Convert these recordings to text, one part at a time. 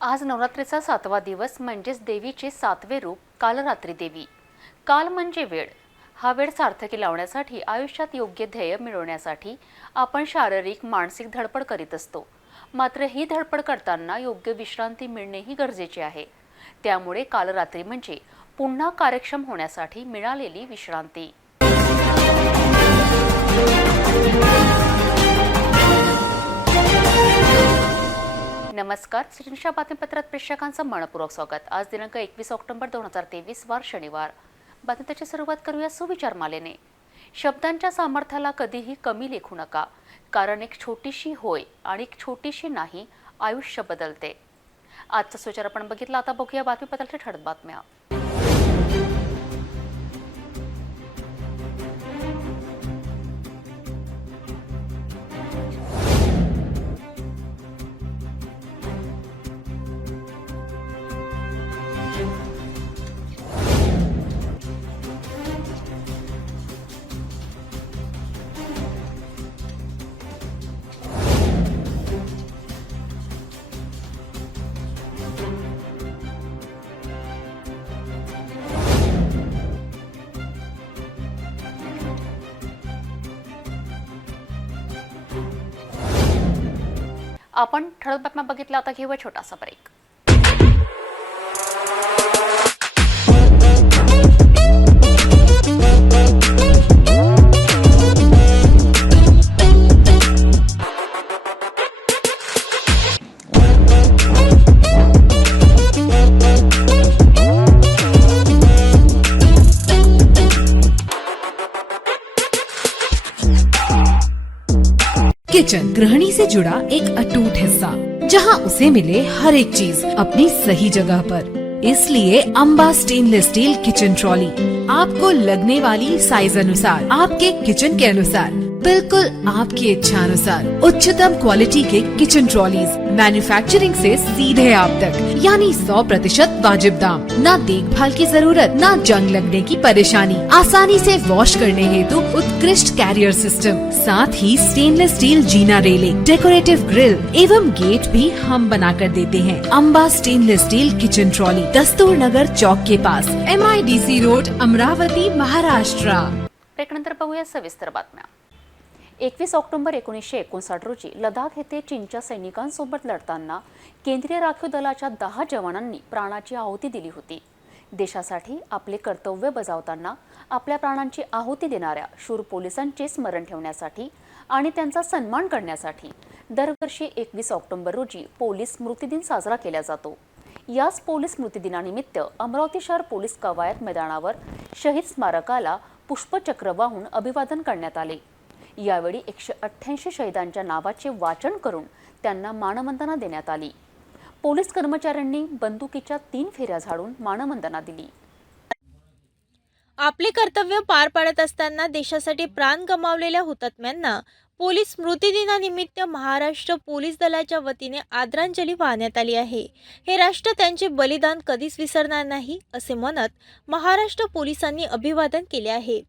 आज नवरात्रीचा 7वा दिवस म्हणजेच देवीचे 7वे रूप कालरात्री देवी. काल म्हणजे वेळ. हा वेळ सार्थकी लावण्यासाठी आयुष्यात योग्य ध्येय मिळवण्यासाठी आपण शारीरिक मानसिक धडपड करीत असतो. मात्र ही धडपड करताना योग्य विश्रांती मिळणेही गरजेचे आहे. त्यामुळे कालरात्री म्हणजे पुन्हा कार्यक्षम होण्यासाठी मिळालेली विश्रांती. नमस्कार. सृजनशील बातमीपत्रात प्रेक्षकांचं मनपूर्वक स्वागत. आज दिनांक 21 ऑक्टोबर 2023 वार शनिवार. बातमीची सुरुवात करूया सुविचार मालेने. शब्दांच्या सामर्थ्याला कधीही कमी लेखू नका, कारण एक छोटीशी होय आणि एक छोटीशी नाही आयुष्य बदलते. आजचा सुविचार आपण बघितला. आता बघूया बातमीपत्राच्या ठळक बातम्या. आपण ठळक बातम्या बघितल्या. आता घेऊया छोटासा ब्रेक. किचन गृहिणी से जुड़ा एक अटूट हिस्सा, जहां उसे मिले हर एक चीज अपनी सही जगह पर। इसलिए Amba stainless steel kitchen trolley आपको लगने वाली साइज अनुसार, आपके किचन के अनुसार, बिल्कुल आपकी इच्छा अनुसार उच्चतम क्वालिटी के किचन ट्रॉलीज मैन्युफैक्चरिंग से सीधे आप तक, यानी 100% वाजिब दाम, न देखभाल की जरूरत, न जंग लगने की परेशानी, आसानी से वॉश करने हेतु उत्कृष्ट कैरियर सिस्टम, साथ ही स्टेनलेस स्टील जीना रेलिंग, डेकोरेटिव ग्रिल एवं गेट भी हम बना कर देते हैं। Amba stainless steel kitchen trolley, Dastur Nagar चौक के पास, MIDC रोड, अमरावती, महाराष्ट्र। ब्रेकनंतर पाहूया सविस्तर बातम्या. 21 ऑक्टोबर 1959 रोजी लडाख येथे चीनच्या सैनिकांसोबत लढताना केंद्रीय राखीव दलाच्या 10 जवानांनी प्राणाची आहुती दिली होती. देशासाठी आपले कर्तव्य बजावताना आपल्या प्राणांची आहुती देणाऱ्या शूर पोलिसांचे स्मरण ठेवण्यासाठी आणि त्यांचा सन्मान करण्यासाठी दरवर्षी 21 ऑक्टोबर रोजी पोलीस स्मृती दिन साजरा केला जातो. याच पोलीस स्मृती दिनानिमित्त अमरावती शहर पोलीस कवायत मैदानावर शहीद स्मारकाला पुष्पचक्र वाहून अभिवादन करण्यात आले. यावेळी 188 शहीदांच्या नावाचे वाचन करून त्यांना मानवंदना देण्यात आली. पोलीस कर्मचाऱ्यांनी बंदुकीच्या 3 फेऱ्या झाडून मानवंदना दिली. आपले कर्तव्य पार पाडत असताना देशासाठी प्राण गमावलेल्या हुतात्म्यांना पोलीस स्मृती दिनानिमित्त महाराष्ट्र पोलीस दलाच्या वतीने आदरांजली वाहण्यात आली आहे. हे राष्ट्र त्यांचे बलिदान कधीच विसरणार नाही असे म्हणत महाराष्ट्र पोलिसांनी अभिवादन केले आहे.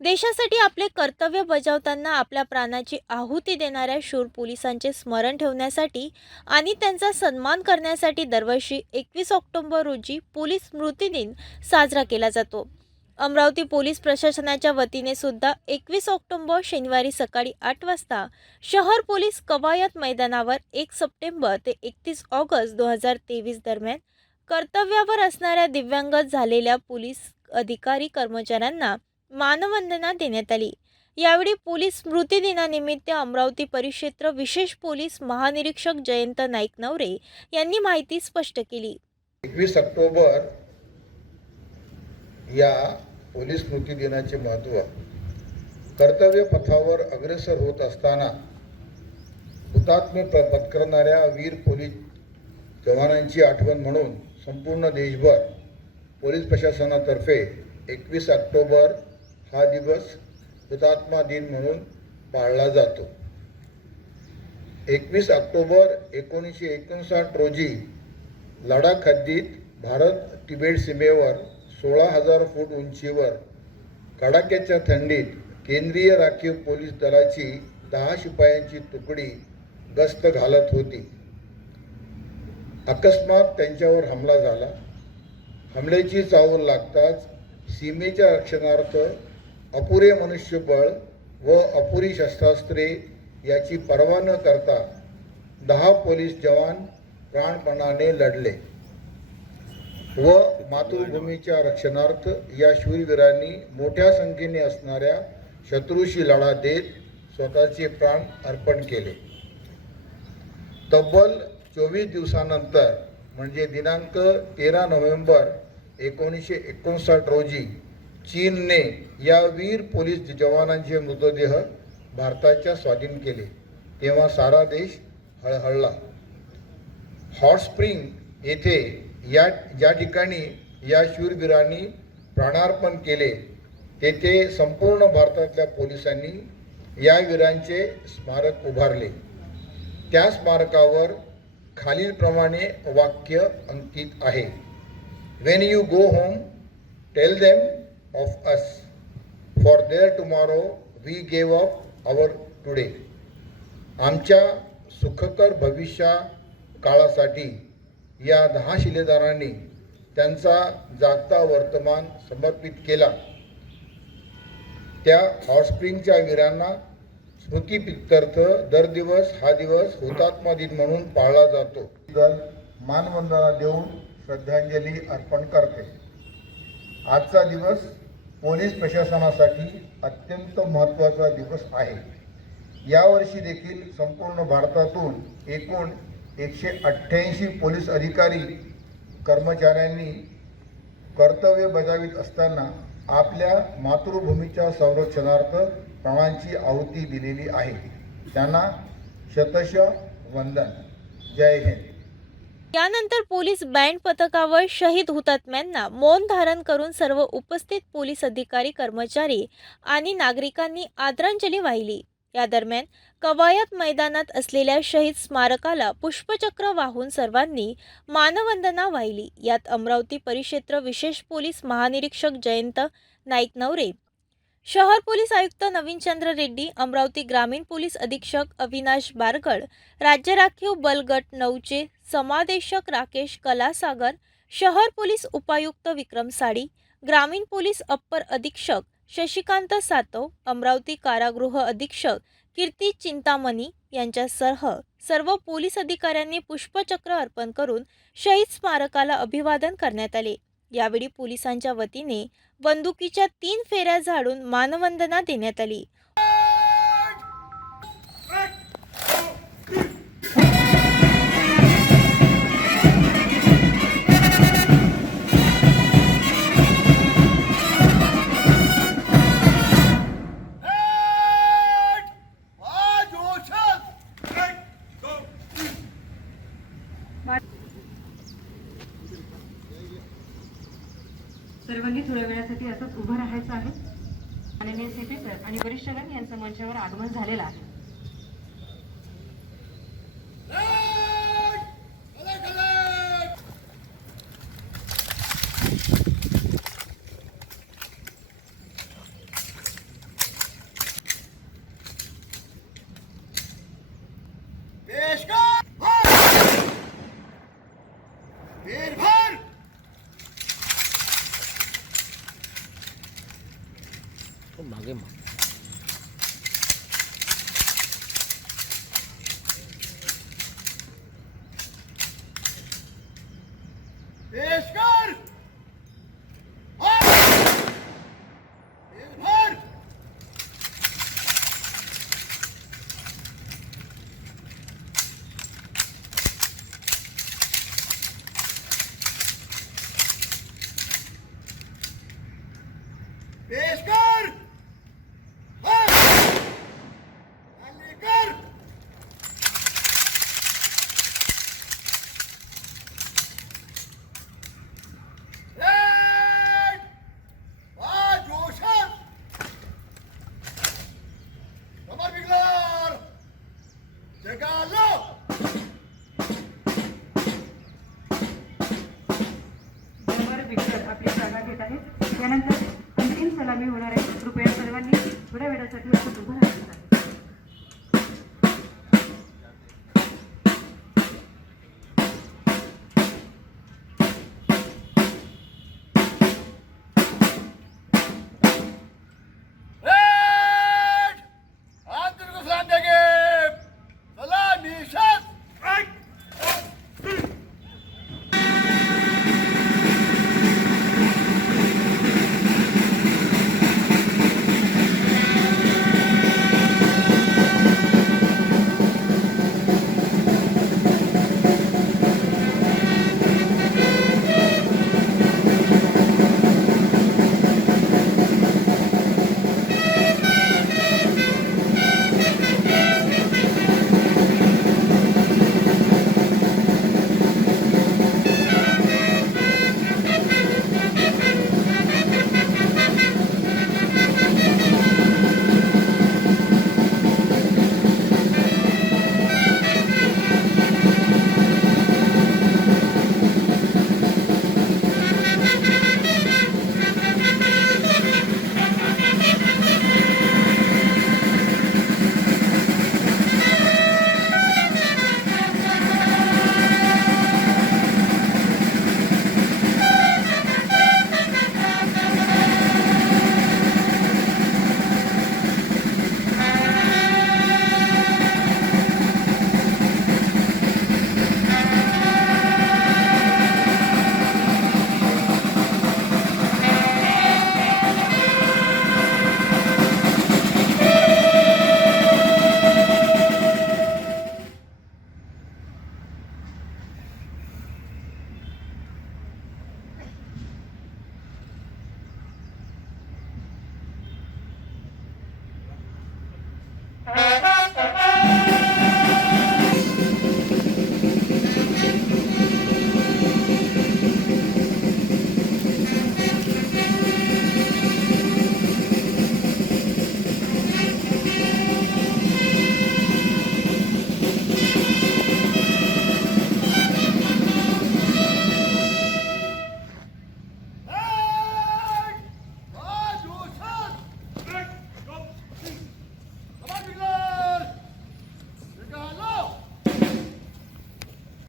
देशासाठी आपले कर्तव्य बजावताना आपल्या प्राणाची आहुती देणाऱ्या शूर पोलिसांचे स्मरण ठेवण्यासाठी आणि त्यांचा सन्मान करण्यासाठी दरवर्षी 21 ऑक्टोबर रोजी पोलीस स्मृती दिन साजरा केला जातो. अमरावती पोलीस प्रशासनाच्या वतीने सुद्धा 21 ऑक्टोबर शनिवारी सकाळी 8 वाजता शहर पोलीस कवायत मैदानावर 1 सप्टेंबर ते 31 ऑगस्ट 2023 दरम्यान कर्तव्यावर असणाऱ्या दिव्यांगत झालेल्या पोलीस अधिकारी कर्मचाऱ्यांना मानवंदना देण्यात आली. यावेळी पोलीस स्मृती दिनानिमित्त अमरावती परिक्षेत्र विशेष पोलीस महानिरीक्षक जयंत नाईक नवरे यांनी माहिती स्पष्ट केली. 21 ऑक्टोबर या पोलीस स्मृती दिनाचे महत्त्व, कर्तव्य पथावर अग्रेसर होत असताना हुतात्म्य पत्करणाऱ्या वीर पोलीस जवानांची आठवण म्हणून संपूर्ण देशभर पोलीस प्रशासनातर्फे 21 ऑक्टोबर हा दिवस हुतात्मा दिन म्हणून पाळला जातो. 21 ऑक्टोबर 1959 रोजी लडाख हद्दीत भारत तिबेट सीमेवर 16,000 फूट उंचीवर कडाक्याच्या थंडीत केंद्रीय राखीव पोलीस दलाची 10 शिपायांची तुकडी गस्त घालत होती. अकस्मात त्यांच्यावर हमला झाला. हमल्याची चाहूल लागताच सीमेच्या रक्षणार्थ अपुरे मनुष्यबळ व अपुरी शस्त्रास्त्रे याची पर्वा न करता 10 पोलीस जवान प्राणपणाने लढले व मातृभूमीच्या रक्षणार्थ या शूरवीरांनी मोठ्या संख्येने असणाऱ्या शत्रूशी लढा देत स्वतःचे प्राण अर्पण केले. तब्बल 24 दिवसानंतर म्हणजे दिनांक 13 नोव्हेंबर 1959 रोजी चीनने या वीर पोलीस जवानांचे मृतदेह भारताच्या स्वाधीन केले. तेव्हा सारा देश हळहळला. हॉट स्प्रिंग येथे ज्या ठिकाणी या शूरवीरांनी प्राणार्पण केले तेथे संपूर्ण भारतातल्या पोलिसांनी या वीरांचे स्मारक उभारले. त्या स्मारकावर खालीलप्रमाणे वाक्य अंकित आहे. When you go home, tell them of us. For their tomorrow we gave up our today. आमच्या सुखकर भविष्या काळासाठी या 10 शिलेदारांनी त्यांचा जागता वर्तमान समर्पित केला. त्या हॉट स्प्रिंगच्या वीरांना स्मृतिप्रित्यर्थ दर दिवस हा दिवस हुतात्मा दिन म्हणून पाळला जातो. मानवंदना देऊन श्रद्धांजली अर्पण करते. आजचा दिवस पोलीस प्रशासनासाठी अत्यंत महत्त्वाचा दिवस आहे. यावर्षी देखील संपूर्ण भारतातून एकूण 188 पोलीस अधिकारी कर्मचाऱ्यांनी कर्तव्य बजावित असताना आपल्या मातृभूमीच्या संरक्षणार्थ प्राणांची आहुती दिलेली आहे. त्यांना शतशः वंदन. जय हिंद. यानंतर पोलीस बँड पथकावर शहीद हुतात्म्यांना मौन धारण करून सर्व उपस्थित पोलीस अधिकारी, कर्मचारी आणि नागरिकांनी आदरांजली वाहिली. या दरम्यान कवायत मैदानात असलेल्या शहीद स्मारकाला पुष्पचक्र वाहून सर्वांनी मानवंदना वाहिली. यात अमरावती परिक्षेत्र विशेष पोलीस महानिरीक्षक जयंत नाईक नवरे, शहर पोलीस आयुक्त नवीनचंद्र रेड्डी, अमरावती ग्रामीण पोलीस अधीक्षक अविनाश बारगड, राज्य राखीव बल गट 9चे समादेशक राकेश कलासागर, शहर पोलीस उपायुक्त विक्रम साडी, ग्रामीण पोलीस अप्पर अधीक्षक शशिकांत सातव, अमरावती कारागृह अधीक्षक कीर्ती चिंतामणी यांच्यासह सर्व पोलीस अधिकाऱ्यांनी पुष्पचक्र अर्पण करून शहीद स्मारकाला अभिवादन करण्यात आले. यावेळी पोलिसांच्या वतीने बंदुकीच्या 3 फेऱ्या झाडून मानवंदना देण्यात आली. सर्वांनी थोड्या वेळासाठी असंच उभं राहायचं आहे. माननीय सीपी सर आणि वरिष्ठगण यांचं मंचावर आगमन झालेलं आहे. मागे पेशकर पेशकर आपली जागा घेत आहे. त्यानंतर अंतिम सलामी होणार आहे. कृपया सर्वांनी थोड्या वेळासाठी असं उभं राहायचं आहे. श्रद्धांजली सलामी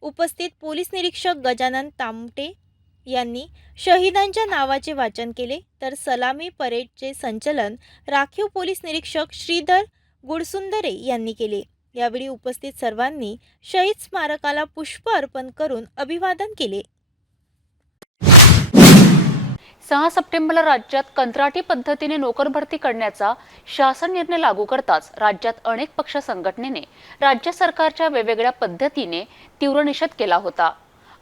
उपस्थित पोलीस निरीक्षक गजानन तामटे यांनी शहीदांच्या नावाचे वाचन केले, तर सलामी परेडचे संचलन राखीव पोलीस निरीक्षक श्रीधर गुडसुंदरे यांनी केले. यावेळी उपस्थित सर्वांनी शहीद स्मारकाला पुष्प अर्पण करून अभिवादन केले. 6 सप्टेंबरला राज्यात कंत्राटी पद्धतीने नोकर भरती करण्याचा शासन निर्णय लागू करताच राज्यात अनेक पक्ष संघटनेने राज्य सरकारच्या वेगवेगळ्या पद्धतीने तीव्र निषेध केला होता.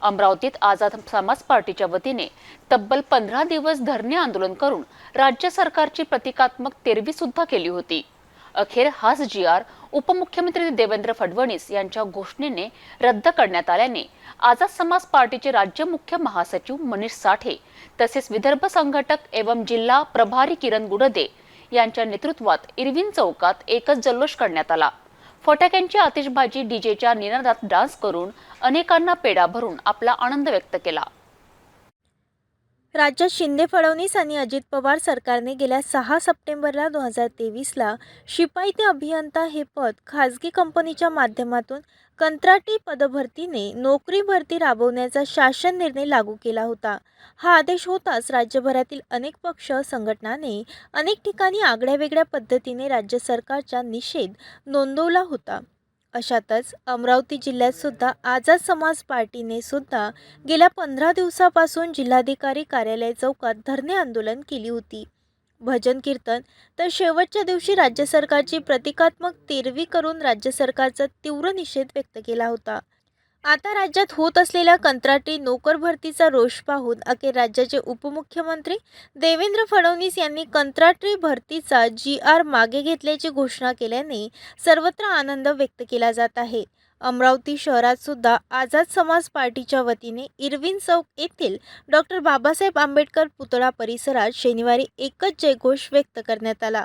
अमरावतीत आझाद समाज पार्टीच्या वतीने तब्बल 15 दिवस धरणे आंदोलन करून राज्य सरकारची प्रतिकात्मक तेरवी सुद्धा केली होती. अखेर हाच GR उपमुख्यमंत्री देवेंद्र फडणवीस यांच्या घोषणेने रद्द करण्यात आल्याने आझाद समाज पार्टीचे राज्य मुख्य महासचिव मनीष साठे तसेच विदर्भ संघटक एवं जिल्हा प्रभारी किरण गुडदे यांच्या नेतृत्वात इरविन चौकात एकच जल्लोष करण्यात आला. फटाक्यांची आतिषबाजी, डीजेच्या निनादात डान्स करून अनेकांना पेढा भरून आपला आनंद व्यक्त केला. राज्यात शिंदे फडणवीस आणि अजित पवार सरकारने गेल्या 6 सप्टेंबरला 2023ला शिपाई ते अभियंता हे पद खाजगी कंपनीच्या माध्यमातून कंत्राटी पदभरतीने नोकरी भरती राबवण्याचा शासन निर्णय लागू केला होता. हा आदेश होताच राज्यभरातील अनेक पक्ष संघटनांनी अनेक ठिकाणी आगळ्यावेगळ्या पद्धतीने राज्य सरकारचा निषेध नोंदवला होता. अशातच अमरावती जिल्ह्यात सुद्धा आझाद समाज पार्टीने सुद्धा गेल्या 15 दिवसापासून जिल्हाधिकारी कार्यालय चौकात धरणे आंदोलन केली होती. भजन कीर्तन तर शेवटच्या दिवशी राज्य सरकारची प्रतिकात्मक तेरवी करून राज्य सरकारचा तीव्र निषेध व्यक्त केला होता. आता राज्यात होत असलेल्या कंत्राटी नोकर भरतीचा रोष पाहून अखेर राज्याचे उपमुख्यमंत्री देवेंद्र फडणवीस यांनी कंत्राटी भरतीचा GR मागे घेतल्याची घोषणा केल्याने सर्वत्र आनंद व्यक्त केला जात आहे. अमरावती शहरात सुद्धा आझाद समाज पार्टीच्या वतीने इरविन चौक येथील डॉक्टर बाबासाहेब आंबेडकर पुतळा परिसरात शनिवारी एकच जयघोष व्यक्त करण्यात आला.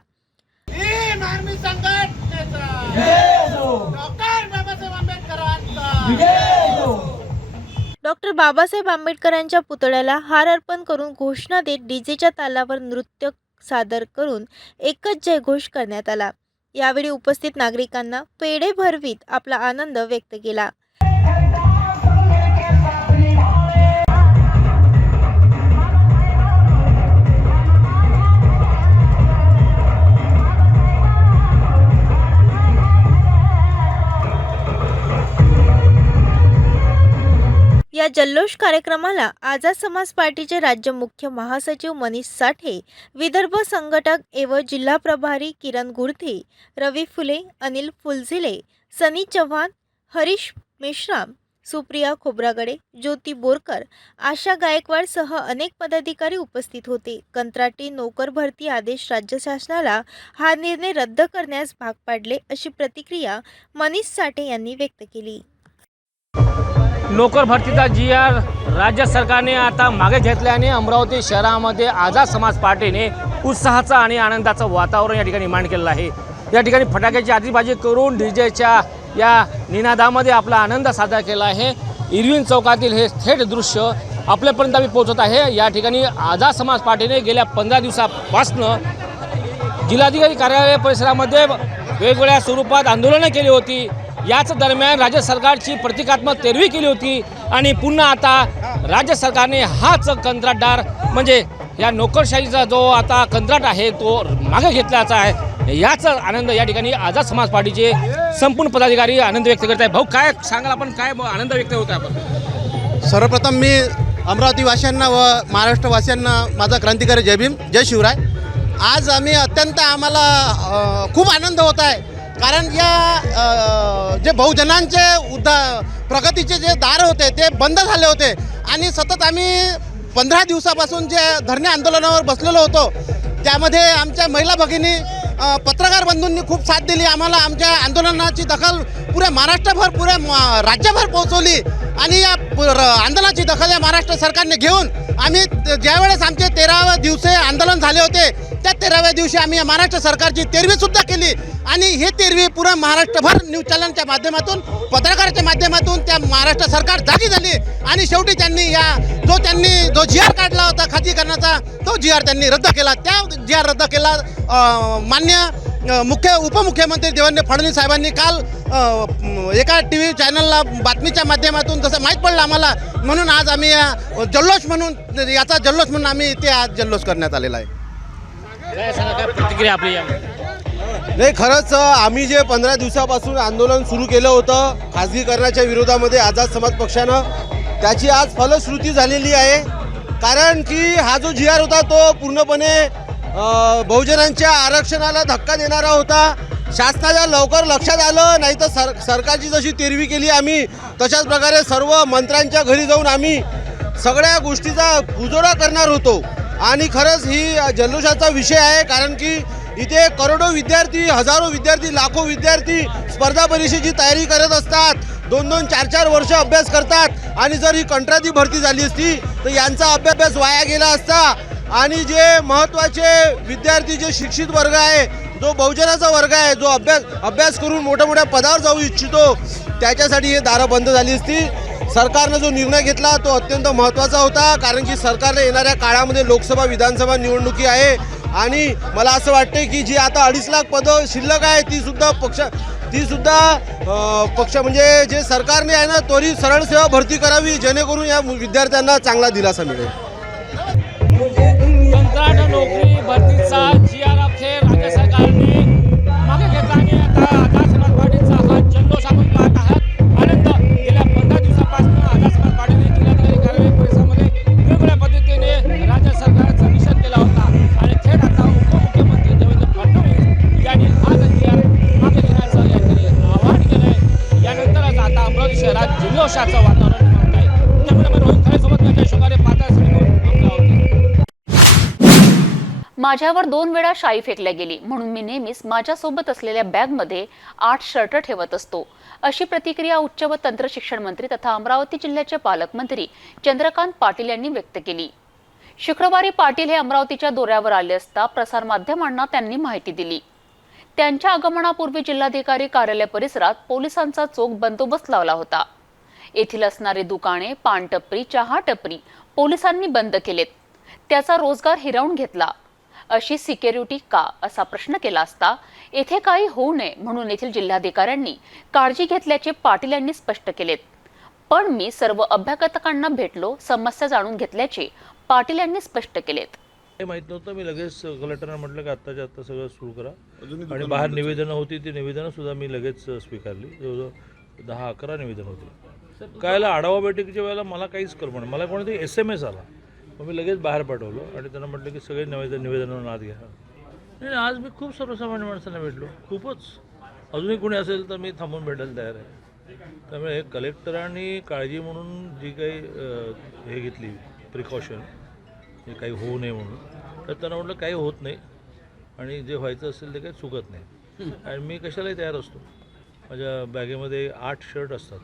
डॉक्टर बाबासाहेब आंबेडकरांच्या पुतळ्याला हार अर्पण करून घोषणा देत डीजेच्या तालावर नृत्य सादर करून एकच जयघोष करण्यात आला. यावेळी उपस्थित नागरिकांना पेढे भरवीत आपला आनंद व्यक्त केला. या जल्लोष कार्यक्रमाला आझाद समाज पार्टीचे राज्य मुख्य महासचिव मनीष साठे, विदर्भ संघटक एवं जिल्हा प्रभारी किरण गुर्थे, रवी फुले, अनिल फुलझिले, सनी चव्हाण, हरीश मेश्राम, सुप्रिया खोब्रागडे, ज्योती बोरकर, आशा गायकवाड सह अनेक पदाधिकारी उपस्थित होते. कंत्राटी नोकर भरती आदेश राज्य शासनाला हा निर्णय रद्द करण्यास भाग पाडले अशी प्रतिक्रिया मनीष साठे यांनी व्यक्त केली. नोकर भरतीचा GR राज्य सरकारने आता मागे घेतल्याने अमरावती शहरामध्ये आझाद समाज पार्टीने उत्साहाचं आणि आनंदाचं वातावरण या ठिकाणी निर्माण केलेलं आहे. या ठिकाणी फटाक्याची आतिषबाजी करून डीजेच्या या निनादामध्ये आपला आनंद साजरा केला आहे. इरविन चौकातील हे थेट दृश्य आपल्यापर्यंत आम्ही पोहोचत आहे. या ठिकाणी आझाद समाज पार्टीने गेल्या 15 दिवसापासून जिल्हाधिकारी कार्यालय परिसरामध्ये वेगवेगळ्या स्वरूपात आंदोलनं केली होती. याच दरम्यान राज्य सरकारची प्रतिकात्मक तेरवी केली होती आणि पुन्हा आता राज्य सरकारने हाच कंत्राटदार म्हणजे या नोकरशाहीचा जो आता कंत्राट आहे तो मागे घेतल्याचा आहे. याचा आनंद या ठिकाणी आझाद समाज पार्टीचे संपूर्ण पदाधिकारी आनंद व्यक्त करत आहे. भाऊ काय सांगाल आपण, काय आनंद व्यक्त होत आहे आपण? सर्वप्रथम मी अमरावतीवासियांना व महाराष्ट्रवासियांना माझा क्रांतिकारी जय भीम, जय शिवराय. आज आम्हाला खूप आनंद होत आहे, कारण या जे बहुजनांचे प्रगतीचे जे दार होते ते बंद झाले होते आणि सतत आम्ही 15 दिवसापासून जे धरणे आंदोलनावर बसलेलो होतो, त्यामध्ये आमच्या महिला भगिनी पत्रकार बंधूंनी खूप साथ दिली. आम्हाला आमच्या आंदोलनाची दखल पुऱ्या महाराष्ट्रभर, पुऱ्या राज्यभर पोहोचवली आणि या आंदोलनाची दखल या महाराष्ट्र सरकारने घेऊन आम्ही ज्यावेळेस आमचे 13व्या दिवशी आंदोलन झाले होते, त्या 13व्या दिवशी आम्ही या महाराष्ट्र सरकारची तेरवीसुद्धा केली आणि हे तेरवी पुरा महाराष्ट्रभर न्यूज चॅनलच्या माध्यमातून, पत्रकाराच्या माध्यमातून त्या महाराष्ट्र सरकार जागी झाली आणि शेवटी त्यांनी जो GR काढला होता खाजगीकरणाचा, तो GR त्यांनी रद्द केला. त्या GR रद्द केला मान्य उपमुख्यमंत्री देवेंद्र फडणवीस साहेबांनी काल एका TV चॅनलला बातमीच्या माध्यमातून जसं माहीत पडलं आम्हाला, म्हणून आज आम्ही जल्लोष म्हणून आम्ही इथे आज जल्लोष करण्यात आलेला आहे. काय सांगा, काय प्रतिक्रिया आपली या? नाही, खरंच आम्ही जे 15 दिवसापासून आंदोलन सुरू केलं होतं खाजगीकरणाच्या विरोधामध्ये आझाद समाज पक्षानं, त्याची आज फलश्रुती झालेली आहे. कारण की हा जो GR होता तो पूर्णपणे बहुजनांच्या आरक्षणाला धक्का देणारा होता. शासनाच्या लवकर लक्षात आलं नाही तर सरकारची जशी तेरवी केली आम्ही, तशाच प्रकारे सर्व मंत्र्यांच्या घरी जाऊन आम्ही सगळ्या गोष्टीचा पुजोरा करणार होतो. आणि खरंच ही जल्लोषाचा विषय आहे, कारण की इथे करोडो विद्यार्थी, हजारो विद्यार्थी, लाखो विद्यार्थी स्पर्धा परीक्षेची तयारी करत असतात, 2-2, 4-4 वर्ष अभ्यास करतात आणि जर ही कंत्राटी भरती झाली असती तर यांचा अभ्यास वाया गेला असता. आणि जे महत्त्वाचे विद्यार्थी, जे शिक्षित वर्ग आहे, जो बहुजनाचा वर्ग आहे, जो अभ्यास करून मोठ्या पदावर जाऊ इच्छितो, त्याच्यासाठी हे दारं बंद झाली असती. सरकारनं जो निर्णय घेतला तो अत्यंत महत्त्वाचा होता, कारण की सरकारने येणाऱ्या काळामध्ये लोकसभा, विधानसभा निवडणुकी आहे आणि मला असं वाटते की जी आता 2.5 लाख पदं शिल्लक आहे ती सुद्धा पक्ष म्हणजे जे सरकारने आहे ना, त्वरित सरळ सेवा भरती करावी, जेणेकरून या विद्यार्थ्यांना चांगला दिलासा मिळेल. कंत्राट नोकरी भरतीचा GR अखेर राज्य सरकारने मागे घेतला आणि आता आझाद समाज पार्टीचा हा जल्लोष आपण पाहत आहात. आनंद गेल्या 15 दिवसापासून आझाद समाज पार्टीने जिल्हाधिकारी कार्यालय परिसरामध्ये वेगवेगळ्या पद्धतीने राज्य सरकारचा निषेध केला होता आणि थेट आता उपमुख्यमंत्री देवेंद्र फडणवीस यांनी हा GR मागे घेण्याचं या ठिकाणी आवाहन केलं आहे. यानंतरच आता अमरावती शहरात जल्लोषाचं वातावरण निर्माण होत आहे. त्यामुळे रोहित खरेसोबत माझ्या शोकारे पाहता माझ्यावर 2 वेळा शाई फेकल्या गेली, म्हणून मी नेहमीच माझ्यासोबत असलेल्या बॅगमध्ये 8 शर्ट ठेवत असतो, अशी प्रतिक्रिया उच्च व तंत्र शिक्षण मंत्री तथा अमरावती जिल्ह्याचे पालकमंत्री चंद्रकांत पाटील यांनी व्यक्त केली. शुक्रवारी पाटील हे अमरावतीच्या दौऱ्यावर आले असता प्रसारमाध्यमांना त्यांनी माहिती दिली. त्यांच्या आगमनापूर्वी जिल्हाधिकारी कार्यालय परिसरात पोलिसांचा चोख बंदोबस्त लावला होता. येथील असणारे दुकाने, पानटपरी, चहा टपरी पोलिसांनी बंद केलेत. त्याचा रोजगार हिरावून घेतला. अशी सिक्युरिटी का, असा प्रश्न केला असता येथे काही होऊ नये म्हणून येथील जिल्हाधिकाऱ्यांनी काळजी घेतल्याचे पाटील यांनी स्पष्ट केलेत. पण मी सर्व अभ्यागतांना भेटलो, समस्या जाणून घेतल्याचे पाटील यांनी स्पष्ट केलेत. हे माहीत नव्हतं. मी लगेच कलेक्टरना म्हटलं की आत्ताच्या आत्ता सगळं सुरू करा आणि बाहेर निवेदनं होती, ती निवेदनं सुद्धा मी लगेच स्वीकारली. जवळजवळ 10-11 निवेदनं होती. कायला आढावा बैठकीच्या वेळेला मला काहीच कल्पना, मला कोणीतरी SMS आला, मग मी लगेच बाहेर पाठवलं आणि त्यांना म्हटलं की सगळे निवेदनावर नाद घ्या. आणि आज मी खूप सर्वसामान्य माणसांना भेटलो, खूपच. अजूनही कोणी असेल तर मी थांबून भेटायला तयार आहे. त्यामुळे कलेक्टरांनी काळजी म्हणून जी काही हे घेतली प्रिकॉशन, हे काही होऊ नये म्हणून, तर त्यांना म्हटलं काही होत नाही आणि जे व्हायचं असेल ते काही चुकत नाही. आणि मी कशालाही तयार असतो. माझ्या बॅगेमध्ये 8 शर्ट असतात,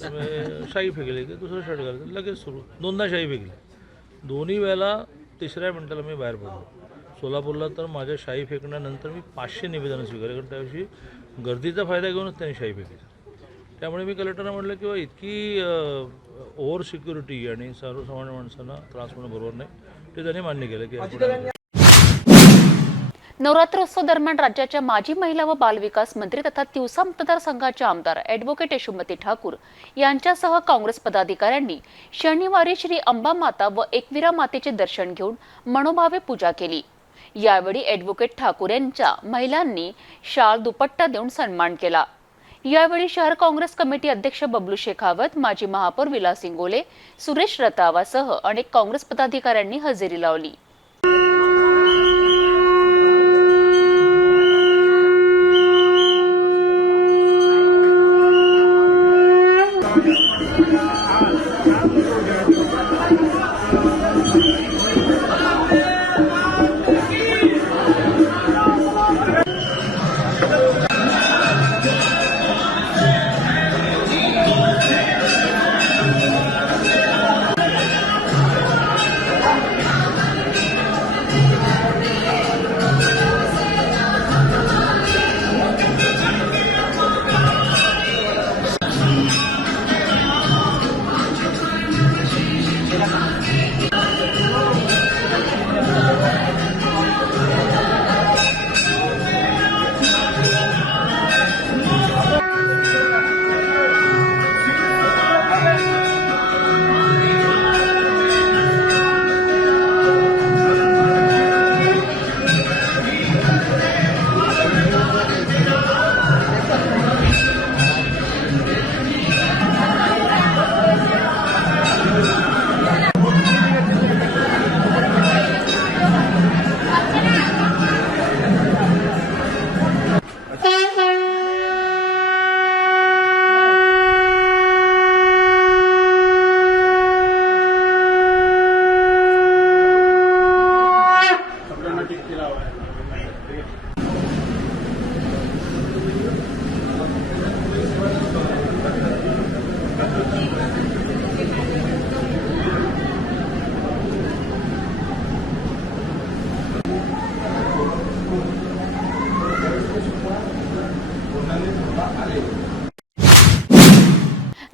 त्यामुळे शाई फेकली की दुसरं शर्ट घालायचं, लगेच सुरू. 2दा शाई फेकली, दोन्ही वेळेला 3ऱ्या मिनिटाला मी बाहेर पडलो. सोलापूरला तर माझ्या शाई फेकण्यानंतर मी 500 निवेदनं स्वीकारली, कारण त्याविषयी गर्दीचा फायदा घेऊनच त्यांनी शाई फेकली. त्यामुळे मी कलेक्टरना म्हटलं की इतकी ओव्हर सिक्युरिटी आणि सर्वसामान्य माणसांना त्रास होणं बरोबर नाही. ते त्यांनी मान्य केलं की नवरात्रोत्सव दरम्यान राज्याच्या माजी महिला व बालविकास मंत्री तथा तिवसा मतदारसंघाच्या आमदार ॲडव्होकेट यशोमती ठाकूर यांच्यासह काँग्रेस पदाधिकाऱ्यांनी शनिवारी श्री अंबा माता व एकविरा मातेचे दर्शन घेऊन मनोभावे पूजा केली. यावेळी ॲडव्होकेट ठाकूर यांच्या महिलांनी शाल दुपट्टा देऊन सन्मान केला. यावेळी शहर काँग्रेस कमिटी अध्यक्ष बबलू शेखावत, माजी महापौर विलास इंगोले, सुरेश रतावासह अनेक काँग्रेस पदाधिकाऱ्यांनी हजेरी लावली.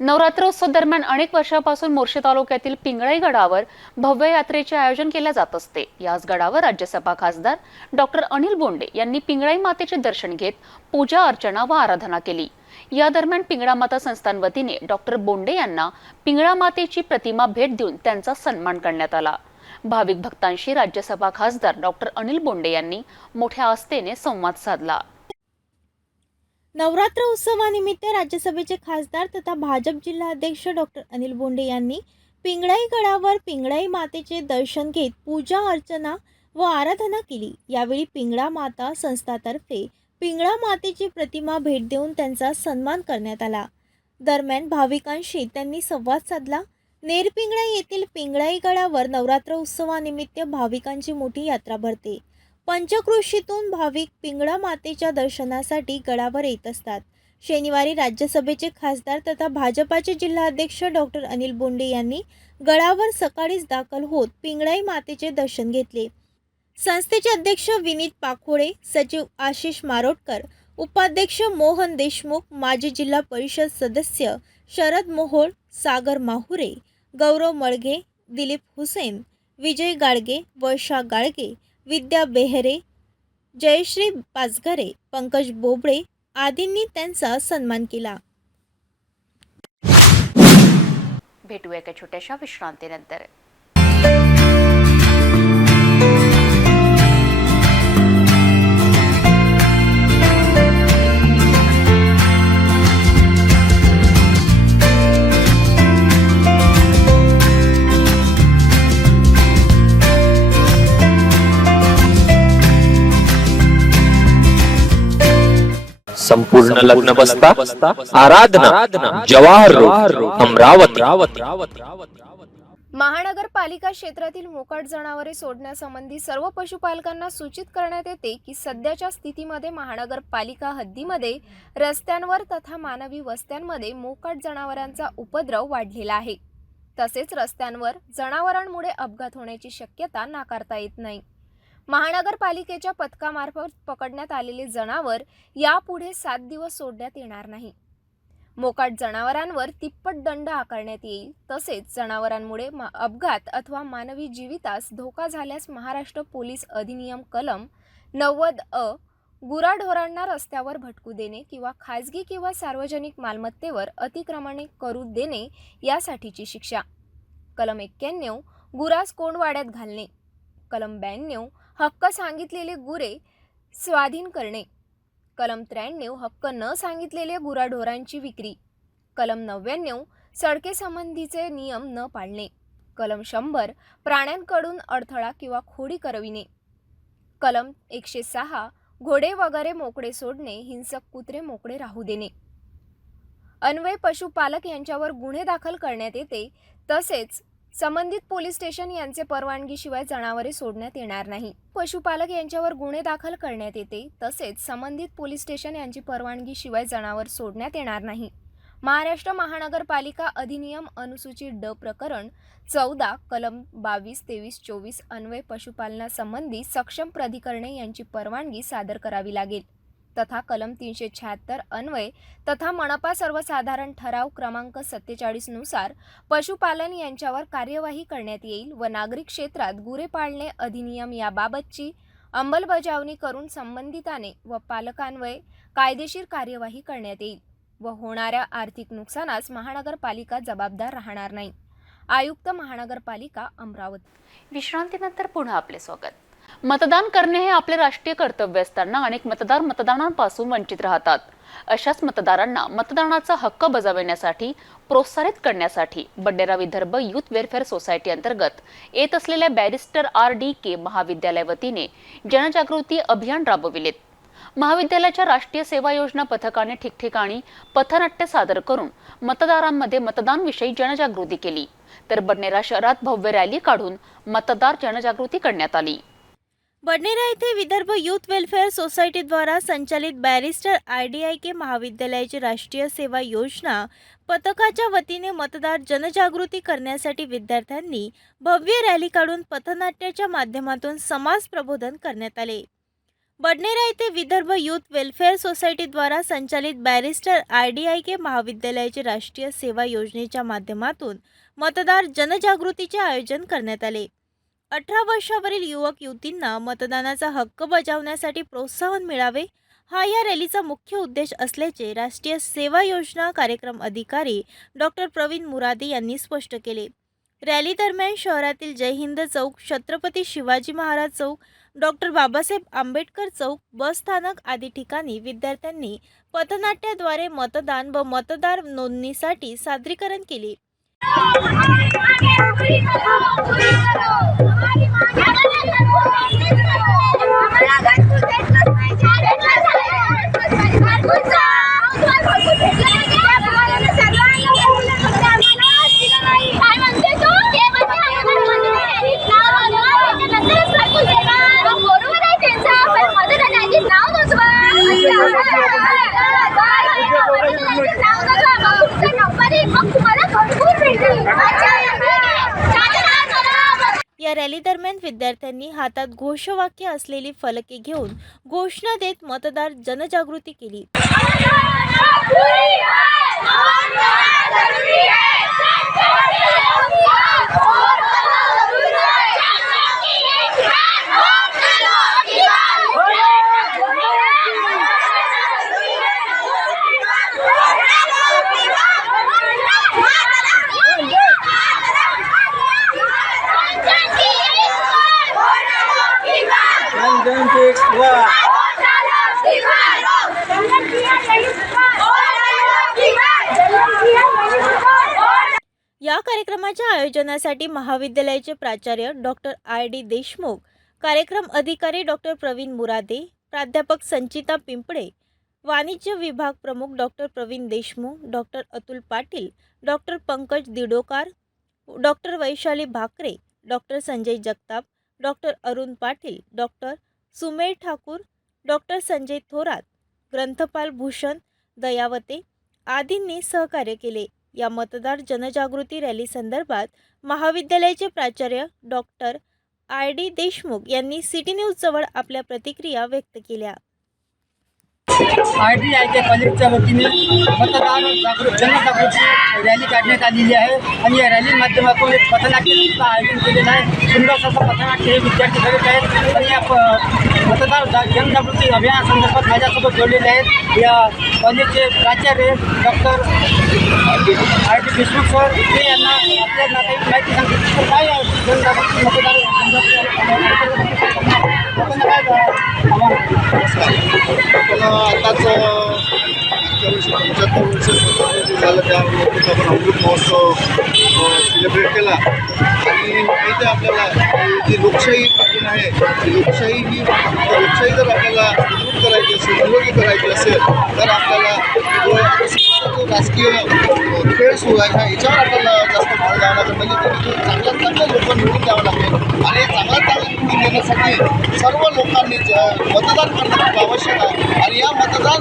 नवरात्रोत्सव दरम्यान अनेक वर्षांपासून मोर्शी तालुक्यातील पिंगळाई गडावर भव्य यात्रेचे आयोजन केले जात असते. याच गडावर राज्यसभा खासदार डॉक्टर अनिल बोंडे यांनी पिंगळाई मातेचे दर्शन घेत पूजा अर्चना व आराधना केली. या दरम्यान पिंगळा माता संस्थान वतीने डॉक्टर बोंडे यांना पिंगळा मातेची प्रतिमा भेट देऊन त्यांचा सन्मान करण्यात आला. भाविक भक्तांशी राज्यसभा खासदार डॉक्टर अनिल बोंडे यांनी मोठ्या आस्थेने संवाद साधला. नवरात्र उत्सवानिमित्त राज्यसभेचे खासदार तथा भाजप जिल्हाध्यक्ष डॉक्टर अनिल बोंडे यांनी पिंगळाई गडावर पिंगळाई मातेचे दर्शन घेत पूजा अर्चना व आराधना केली. यावेळी पिंगळा माता संस्थातर्फे पिंगळा मातेची प्रतिमा भेट देऊन त्यांचा सन्मान करण्यात आला. दरम्यान भाविकांशी त्यांनी संवाद साधला. नेरपिंगळाई येथील पिंगळाई गडावर नवरात्र उत्सवानिमित्त भाविकांची मोठी यात्रा भरते. पंचक्रोशीतून भाविक पिंगळा मातेच्या दर्शनासाठी गडावर येत असतात. शनिवारी राज्यसभेचे खासदार तथा भाजपाचे जिल्हाध्यक्ष डॉक्टर अनिल बोंडे यांनी गडावर सकाळीच दाखल होत पिंगळाई मातेचे दर्शन घेतले. संस्थेचे अध्यक्ष विनीत पाखोडे, सचिव आशिष मारोटकर, उपाध्यक्ष मोहन देशमुख, माजी जिल्हा परिषद सदस्य शरद मोहोळ, सागर माहुरे, गौरव मळगे, दिलीप हुसेन, विजय गाडगे, वर्षा गाडगे, विद्या बेहरे, जयश्री पाचघरे, पंकज बोबडे आदींनी त्यांचा सन्मान केला. भेटूया एका छोट्याशा विश्रांतीनंतर. संपूर्ण लग्न बसता आराधना जवाहर रोड अमरावती. महानगरपालिका क्षेत्रातील मोकाट जनावरे सोडण्यासंबंधी सर्व पशुपालकांना सूचित करण्यात येते की सध्याच्या स्थितीमध्ये महानगरपालिका हद्दीमध्ये रस्त्यांवर तथा मानवी वस्त्यांमध्ये मोकाट जनावरांचा उपद्रव वाढलेला आहे. तसेच रस्त्यांवर जनावरांमुळे अपघात होण्याची शक्यता नाकारता येत नाही. महानगरपालिकेच्या पथकामार्फत पकडण्यात आलेले जनावर यापुढे 7 दिवस सोडण्यात येणार नाही. मोकाट जनावरांवर तिप्पट दंड आकारण्यात येईल. तसेच जनावरांमुळे अपघात अथवा मानवी जीवितास धोका झाल्यास महाराष्ट्र पोलीस अधिनियम कलम 90 गुराढोरांना रस्त्यावर भटकू देणे किंवा खाजगी किंवा सार्वजनिक मालमत्तेवर अतिक्रमणे करू देणे यासाठीची शिक्षा. कलम 91 गुरास कोंडवाड्यात घालणे. कलम 92 हक्क सांगितलेले गुरे स्वाधीन करणे. कलम 93 हक्क न सांगितलेले गुराढोरांची विक्री. कलम 99 सडकेसंबंधीचे नियम न पाळणे. कलम 100 प्राण्यांकडून अडथळा किंवा खोडी करविणे. कलम 106 घोडे वगैरे मोकळे सोडणे, हिंसक कुत्रे मोकळे राहू देणे. अन्वय पशुपालक यांच्यावर गुन्हे दाखल करण्यात येते. तसेच संबंधित पोलीस स्टेशन यांचे परवानगीशिवाय जनावरे सोडण्यात येणार नाही. पशुपालक यांच्यावर गुन्हे दाखल करण्यात येते. तसेच संबंधित पोलीस स्टेशन यांची परवानगीशिवाय जनावर सोडण्यात येणार नाही. महाराष्ट्र महानगरपालिका अधिनियम अनुसूची ड प्रकरण 14 कलम 22, 23, 24 अन्वय पशुपालनासंबंधी सक्षम प्राधिकरणे यांची परवानगी सादर करावी लागेल. तथा कलम 376 अन्वय तथा मनपा सर्वसाधारण ठराव क्रमांक 47 नुसार पशुपालन यांच्यावर कार्यवाही करण्यात येईल व नागरिक क्षेत्रात गुरे पाळणे अधिनियम याबाबतची अंमलबजावणी करून संबंधिताने व पालकांवर कायदेशीर कार्यवाही करण्यात येईल व होणाऱ्या आर्थिक नुकसानास महानगरपालिका जबाबदार राहणार नाही. आयुक्त महानगरपालिका अमरावती. विश्रांतीनंतर पुन्हा आपले स्वागत. मतदान करणे हे आपले राष्ट्रीय कर्तव्य असताना अनेक मतदार मतदानापासून वंचित राहतात. अशाच मतदारांना मतदानाचा हक्क बजावण्यासाठी प्रोत्साहित करण्यासाठी Badnera Vidarbha youth welfare society अंतर्गत येत असलेल्या बॅरिस्टर RDK महाविद्यालय वतीने जनजागृती अभियान राबविलेत. महाविद्यालयाच्या राष्ट्रीय सेवा योजना पथकाने ठिकठिकाणी पथनाट्य सादर करून मतदारांमध्ये मतदानविषयी जनजागृती केली. तर बडनेरा शहरात भव्य रॅली काढून मतदार जनजागृती करण्यात आली. बडनेरा येथे विदर्भ युथ वेलफेअर सोसायटीद्वारा संचालित बॅरिस्टर RDK महाविद्यालयाची राष्ट्रीय सेवा योजना पथकाच्या वतीने मतदार जनजागृती करण्यासाठी विद्यार्थ्यांनी भव्य रॅली काढून पथनाट्याच्या माध्यमातून समाज प्रबोधन करण्यात आले. बडनेरा येथे विदर्भ युथ वेलफेअर सोसायटीद्वारा संचालित बॅरिस्टर RDK महाविद्यालयाची राष्ट्रीय सेवा योजनेच्या माध्यमातून मतदार जनजागृतीचे आयोजन करण्यात आले. 18 वर्षावरील युवक युवतींना मतदानाचा हक्क बजावण्यासाठी प्रोत्साहन मिळावे हा या रॅलीचा मुख्य उद्देश असल्याचे राष्ट्रीय सेवा योजना कार्यक्रम अधिकारी डॉक्टर प्रवीण मुरादे यांनी स्पष्ट केले. रॅली दरम्यान शहरातील जय हिंद चौक, छत्रपती शिवाजी महाराज चौक, डॉक्टर बाबासाहेब आंबेडकर चौक, बस स्थानक आदी ठिकाणी विद्यार्थ्यांनी पथनाट्याद्वारे मतदान व मतदार नोंदणीसाठी सादरीकरण केले. या रॅली दरम्यान विद्यार्थ्यांनी हातात घोषवाक्य असलेली फलके घेऊन घोषणा देत मतदार जनजागृती केली. या कार्यक्रमाच्या आयोजनासाठी महाविद्यालयाचे प्राचार्य डॉक्टर RD देशमुख, कार्यक्रम अधिकारी डॉक्टर प्रवीण मुरादे, प्राध्यापक संचिता पिंपळे, वाणिज्य विभाग प्रमुख doctor Pravin Deshmukh, doctor Atul Patil, doctor Pankaj Didokar, doctor Vaishali Bhakare, doctor Sanjay Jagtap, doctor Arun Patil, doctor Sumer Thakur, doctor Sanjay Thorat, ग्रंथपाल भूषण दयावते आदींनी सहकार्य केले. या मतदार जनजागृती रॅली संदर्भात महाविद्यालयाचे प्राचार्य डॉक्टर RD देशमुख यांनी सिटी न्यूज जवळ आपल्या प्रतिक्रिया व्यक्त केल्या. ITI कॉलेजच्या वतीने मतदार जनजागृती रॅली काढण्यात आलेली आहे आणि या रॅली माध्यमातून एक पथनाट्याचं आयोजन केलेलं आहे. सुंदर असं पथनाट्य हे विद्यार्थी करत आहेत आणि या मतदार जनजागृती अभियानासंदर्भात माझ्यासोबत जोडलेले आहेत या कॉलेजचे प्राचार्य डॉक्टर RD देशमुख सर. ते यांना आपल्याला काही माहिती सांगितली तर काय जनजागृती मतदार आताच मागच्या वर्षी 75 वर्ष स्वातंत्र्य झालं त्यावेळी आपण अमृत महोत्सव सेलिब्रेट केला आणि इथे आपल्याला जी लोकशाही टिकून आहे ती लोकशाही ही लोकशाही जर आपल्याला मजबूत करायची असेल निरोगी करायची असेल तर आपल्याला जो राजकीय खेळ सुरू आहे ह्या याच्यावर आपल्याला जास्त भार द्यावा लागेल. म्हणजे चांगल्यात चांगले लोक निवडून द्यावं लागेल आणि चांगल्यात चांगले निवडून देण्यासाठी सर्व लोकांनी मतदान करणं खूप आवश्यक आहे आणि या मतदान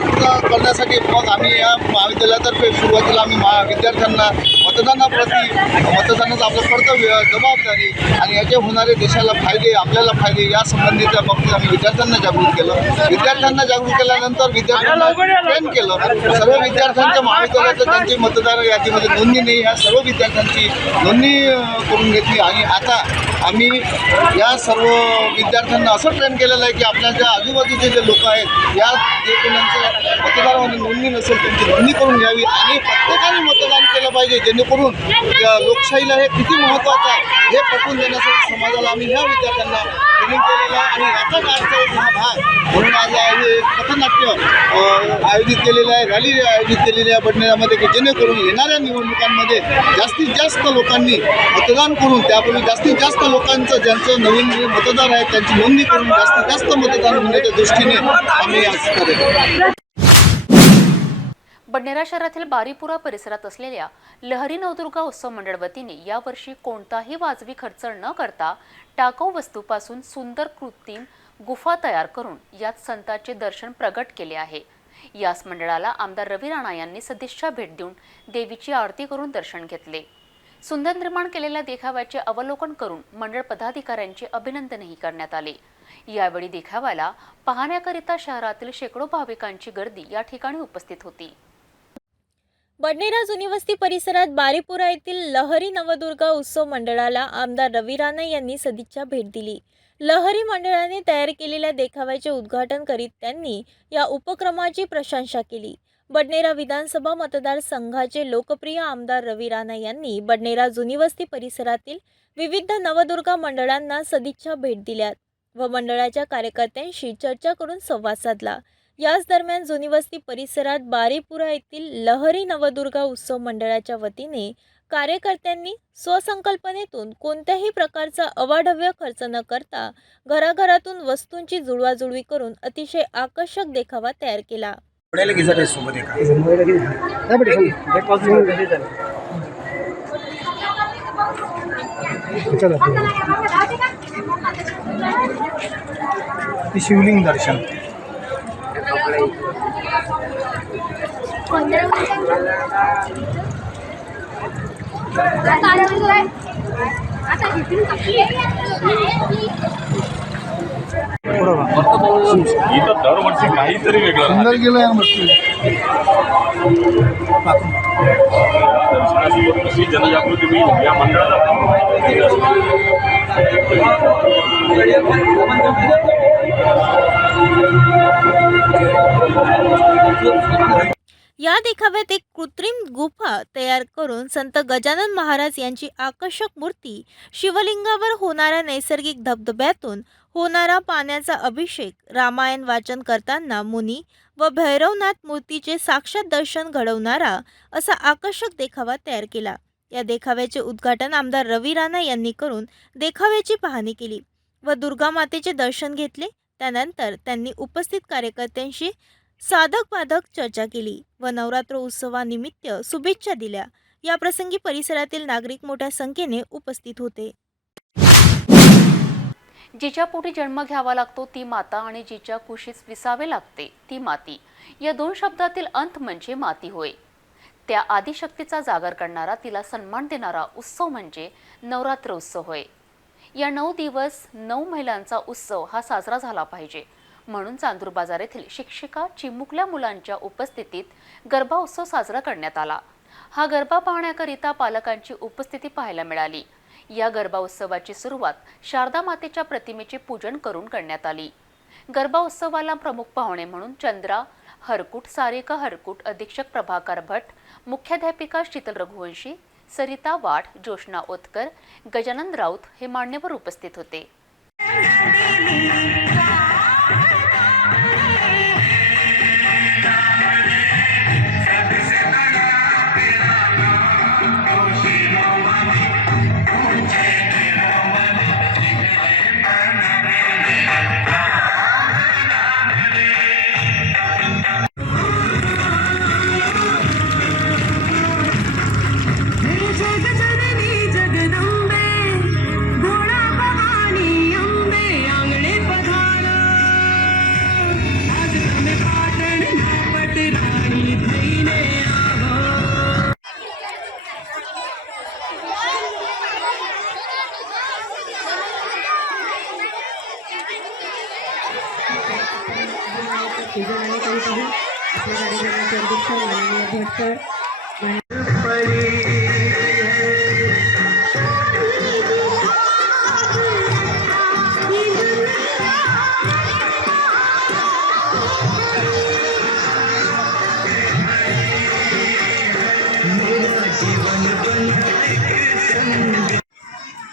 करण्यासाठी मग आम्ही या महाविद्यालयातर्फे सुरुवातीला आम्ही विद्यार्थ्यांना मतदानाचं आपलं कर्तव्य जबाबदारी आणि याचे होणारे देशाला फायदे आपल्याला फायदे या संबंधीच्या बाबतीत आम्ही विद्यार्थ्यांना जागृत केलं. विद्यार्थ्यांना जागृत केल्यानंतर विद्यार्थ्यांना ट्रेन केलं. सर्व विद्यार्थ्यांच्या महाविद्यालयाचं त्यांची मतदार यादीमध्ये नोंदणी नाही ह्या सर्व विद्यार्थ्यांची नोंदणी करून घेतली आणि आता आम्ही या सर्व विद्यार्थ्यांना असं ट्रेन केलेलं आहे की आपल्या ज्या आजूबाजूचे जे लोक आहेत या जे कोणाचं मतदारामध्ये नोंदणी नसेल त्यांची नोंदणी करून घ्यावी आणि प्रत्येकाने मतदान केलं पाहिजे जेणेकरून लोकशाहीला हे किती महत्त्वाचं आहे हे पटवून देण्यासाठी समाजाला आम्ही ह्या विद्यार्थ्यांना ट्रेनिंग केलेलं आहे आणि याचाच आजचा हा भाग म्हणून आज हे पथनाट्य आयोजित केलेलं आहे रॅली आयोजित केलेली आहे बडनेरामध्ये की जेणेकरून येणाऱ्या निवडणुकांमध्ये जास्तीत जास्त लोकांनी मतदान करून त्यापूर्वी जास्तीत जास्त लोकांचं ज्यांचं नवीन मतदार आहे त्यांची नोंदणी करून जास्तीत जास्त मतदान होण्याच्या दृष्टीने आम्ही आज करेल. बडनेरा शहरातील बारीपुरा परिसरात असलेल्या लहरी नवदुर्गा उत्सव मंडळ वतीने यावर्षी कोणताही वाजवी खर्च न करता टाकाऊ वस्तूपासून सुंदर कृत्रिम गुफा तयार करून यात संतांचे दर्शन प्रगट केले आहे. याच मंडळाला आमदार रवी राणा यांनी सदिच्छा भेट देऊन देवीची आरती करून दर्शन घेतले. सुंदर निर्माण केलेल्या देखाव्याचे अवलोकन करून मंडळ पदाधिकाऱ्यांचे अभिनंदनही करण्यात आले. यावेळी देखाव्याला पाहण्याकरिता शहरातील शेकडो भाविकांची गर्दी या ठिकाणी उपस्थित होती. बडनेरा जुनी वस्ती परिसरात बारीपुरा येथील लहरी नवदुर्गा उत्सव मंडळाला आमदार रवी राणा यांनी सदिच्छा भेट दिली. लहरी मंडळाने तयार केलेल्या देखाव्याचे उद्घाटन करीत त्यांनी या उपक्रमाची प्रशंसा केली. बडनेरा विधानसभा मतदारसंघाचे लोकप्रिय आमदार रवी राणा यांनी बडनेरा जुनी वस्ती परिसरातील विविध नवदुर्गा मंडळांना सदिच्छा भेट दिल्यात व मंडळाच्या कार्यकर्त्यांशी चर्चा करून संवाद साधला. याच दरम्यान जुनी वस्ती परिसरात बारीपुरा येथील लहरी नवदुर्गा उत्सव मंडळाच्या वतीने कार्यकर्त्यांनी स्वसंकल्पनेतून कोणत्याही प्रकारचा अवाढव्य खर्च न करता घराघरातून वस्तूंची जुळवाजुळवी करून अतिशय आकर्षक देखावा तयार केला. शिवलिंग दर्शन इथं दरवर्षी काहीतरी वेगळं सुंदर गेलं या मस्ती कशी जनजागृती होईल या मंडळाला या देखाव्यात एक कृत्रिम गुफा तयार करून संत गजानन महाराज यांची आकर्षक मूर्ती, शिवलिंगावर होणाऱ्या नैसर्गिक धबधब्यातून होणारा पाण्याचा अभिषेक, रामायण वाचन करताना मुनी व भैरवनाथ मूर्तीचे साक्षात दर्शन घडवणारा असा आकर्षक देखावा तयार केला. या देखाव्याचे उद्घाटन आमदार रवी राणा यांनी करून देखाव्याची पाहणी केली व दुर्गा मातेचे दर्शन घेतले. त्यानंतर त्यांनी उपस्थित कार्यकर्त्यांशी साधक बाधक चर्चा केली व नवरात्र उत्सवानिमित्त शुभेच्छा दिल्या. या प्रसंगी परिसरातील नागरिक मोठ्या संख्येने उपस्थित होते. जिच्या पोटी जन्म घ्यावा लागतो ती माता आणि जिच्या कुशीस विसावे लागते ती माती, या दोन शब्दातील अंत म्हणजे माती होय. त्या आदिशक्तीचा जागर करणारा, तिला सन्मान देणारा उत्सव म्हणजे नवरात्र उत्सव होय. या 9 दिवस 9 महिलांचा उत्सव हा साजरा झाला पाहिजे म्हणून चांदूर बाजार येथील शिक्षिका चिमुकल्या मुलांच्या उपस्थितीत गरबा उत्सव साजरा करण्यात आला. हा गरबा पाहण्याकरिता पालकांची उपस्थिती पाहायला मिळाली. या गरबा उत्सवाची सुरुवात शारदा मातेच्या प्रतिमेचे पूजन करून करण्यात आली. गरबा उत्सवाला प्रमुख पाहुणे म्हणून चंद्रा हरकुट, सारिका हरकुट, अधीक्षक प्रभाकर भट, मुख्याध्यापिका शीतल रघुवंशी, सरिता वाड, जोशना ओतकर, गजानन राऊत हे मान्यवर उपस्थित होते.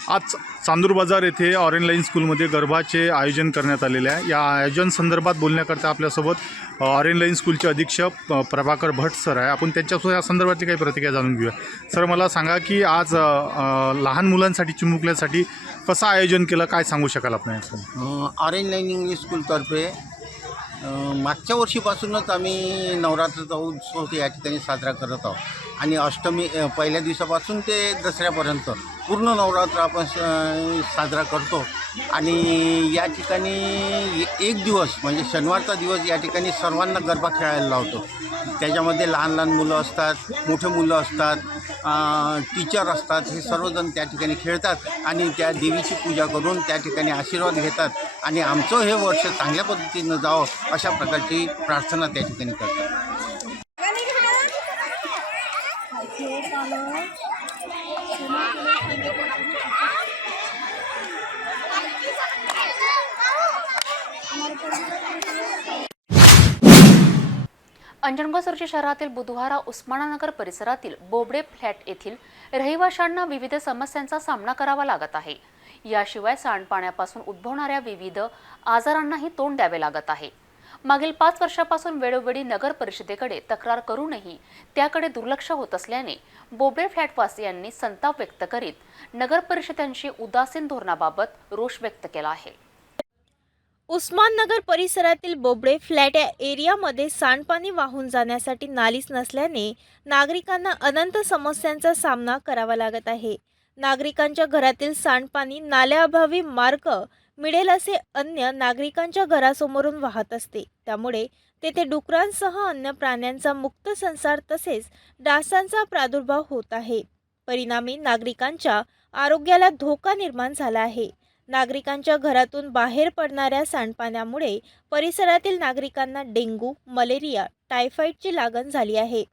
आज चांदूर बाजार येथे ऑरेंज लाईन स्कूलमध्ये गरबाचे आयोजन करण्यात आलेले आहे. या आयोजन संदर्भात बोलण्याकरता आपल्यासोबत ऑरेंज लाईन स्कूलचे अधीक्षक प्रभाकर भट सर आहे. आपण त्यांच्यासोबत या संदर्भातली काही प्रतिक्रिया जाणून घेऊया. सर, मला सांगा की आज लहान मुलांसाठी चिमुकल्यासाठी कसं आयोजन केलं, काय सांगू शकाल आपण? ऑरेंज लाईन इंग्लिश स्कूलतर्फे मागच्या वर्षीपासूनच आम्ही नवरात्राचा उत्सव या ठिकाणी साजरा करत आहोत आणि अष्टमी पहिल्या दिवसापासून ते दसऱ्यापर्यंत पूर्ण नवरात्र आपण साजरा करतो. आणि या ठिकाणी एक दिवस म्हणजे शनिवारचा दिवस या ठिकाणी सर्वांना गरबा खेळायला लावतो. त्याच्यामध्ये लहान लहान मुलं असतात, मोठे मुलं असतात, टीचर असतात, हे सर्वजण त्या ठिकाणी खेळतात आणि त्या देवीची पूजा करून त्या ठिकाणी आशीर्वाद घेतात आणि आमचं हे वर्ष चांगल्या पद्धतीनं जावं अशा प्रकारची प्रार्थना त्या ठिकाणी करतात. अंजनगाव सुर्जी शहरातील बुधवारा उस्मानानगर परिसरातील बोबडे फ्लॅट येथील रहिवाशांना विविध समस्यांचा सामना करावा लागत आहे. याशिवाय सांडपाण्यापासून उद्भवणाऱ्या विविध आजारांनाही तोंड द्यावे लागत आहे. मागील 5 वर्षापासून वेळोवेळी नगर परिषदेकडे तक्रार करूनही त्याकडे दुर्लक्ष होत असल्याने बोबडे फ्लॅटवासियांनी संताप व्यक्त करीत नगर परिषदांशी उदासीन धोरणाबाबत रोष व्यक्त केला आहे. उस्माननगर परिसरातील बोबडे फ्लॅट या एरियामध्ये सांडपाणी वाहून जाण्यासाठी नालीच नसल्याने नागरिकांना अनंत समस्यांचा सामना करावा लागत आहे. नागरिकांच्या घरातील सांडपाणी नाल्याअभावी मार्ग मिळेल असे अन्य नागरिकांच्या घरासमोरून वाहत असते. त्यामुळे तेथे डुकरांसह अन्य प्राण्यांचा मुक्त संसार तसेच डासांचा प्रादुर्भाव होत आहे. परिणामी नागरिकांच्या आरोग्याला धोका निर्माण झाला आहे. नागरिकांच्या घरातून बाहेर पडणाऱ्या सांडपाण्यामुळे परिसरातील नागरिकांना डेंगू, मलेरिया, टायफॉइडची लागण झाली आहे.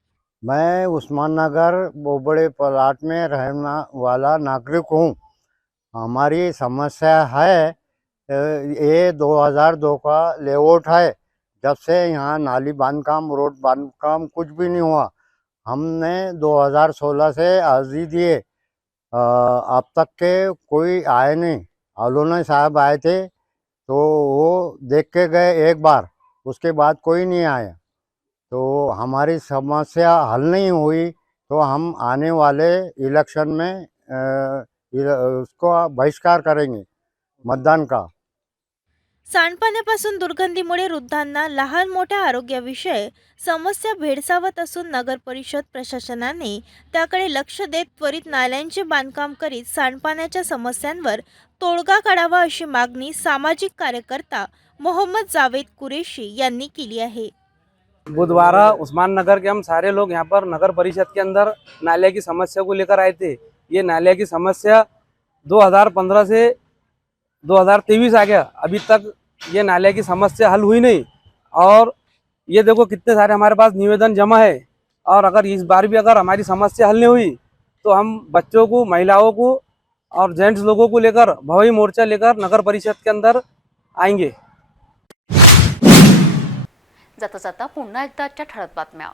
मैं उस्माननगर बोबड़े प्लाट में रहने वाला नागरिक हूँ. हमारी समस्या है ये 2002 का लेआउट है. जब से यहाँ नाली बांधकाम, रोड बांधकाम कुछ भी नहीं हुआ. हमने 2016 से अर्जी दिए, अब तक के कोई आए नहीं. अलोना साहब आए थे तो वो देख के गए एक बार, उसके बाद कोई नहीं आया. तो हमारी समस्या हल नहीं हुई तो हम आने वाले इलेक्शन में उसको बहिष्कार करेंगे मतदान का. सांडपाण्यापासून दुर्गंधीमुळे वृद्धांना लहान मोठ्या आरोग्याविषयी समस्या भेडसावत असून नगर परिषद प्रशासनाने त्याकडे लक्ष देत त्वरित नाल्यांचे बांधकाम करीत सांडपाण्याच्या समस्यांवर तोडगा काढावा अशी मागणी सामाजिक कार्यकर्ता मोहम्मद जावेद कुरेशी यांनी केली आहे। बुधवार उस्मान नगर के हम सारे लोग यहाँ पर नगर परिषद के अंदर नाले की समस्या को लेकर आए थे। ये नाले की समस्या 2015 से 2023 आ गया, अभी तक ये नाले की समस्या हल हुई नहीं। और ये देखो कितने सारे हमारे पास निवेदन जमा है, और अगर इस बार भी अगर हमारी समस्या हल नहीं हुई तो हम बच्चों को, महिलाओं को और जेंट्स लोगों को लेकर भव्य मोर्चा लेकर नगर परिषद के अंदर आएंगे। जाता जाता पुन्हा एकदा आजच्या ठळक बातम्या।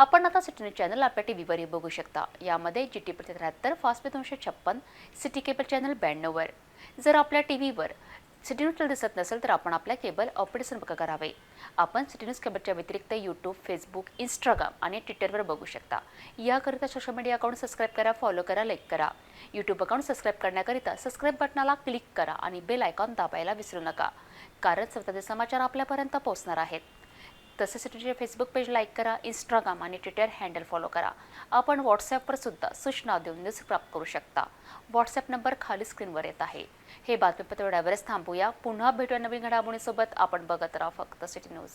आपण आता सिटी न्यूज चॅनल आपल्या टीव्हीवरही बघू शकता। यामध्ये GT प्रति 73, फास्टवे 256, सिटी केबल चॅनल 92 वर। जर आपल्या टीव्हीवर सिटी न्यूज दिसत नसेल तर आपण आपल्या केबल ऑपरेटर संपर्क करावे। आपण सिटी न्यूज केबलच्या व्यतिरिक्त यूट्यूब, फेसबुक, इंस्टाग्राम आणि ट्विटरवर बघू शकता। याकरिता सोशल मीडिया अकाउंट सबस्क्राईब करा, फॉलो करा, लाईक करा। यूट्यूब अकाउंट सबस्क्राईब करण्याकरिता सबस्क्राईब बटनाला क्लिक करा आणि बेल आयकॉन दाबायला विसरू नका, कारण सततचे समाचार आपल्यापर्यंत पोहोचणार आहेत। तसेच सिटीचे फेसबुक पेज लाईक करा, इंस्टाग्राम आणि ट्विटर हँडल फॉलो करा। आपण व्हॉट्सॲपवर सुद्धा सूचना देऊन न्यूज प्राप्त करू शकता। व्हॉट्सॲप नंबर खाली स्क्रीनवर येत आहे। हे बातमीपत्र एवढ्यावरच थांबूया। पुन्हा भेटूया नवीन घडामोडींसोबत। आपण बघत राहा फक्त सिटी न्यूज।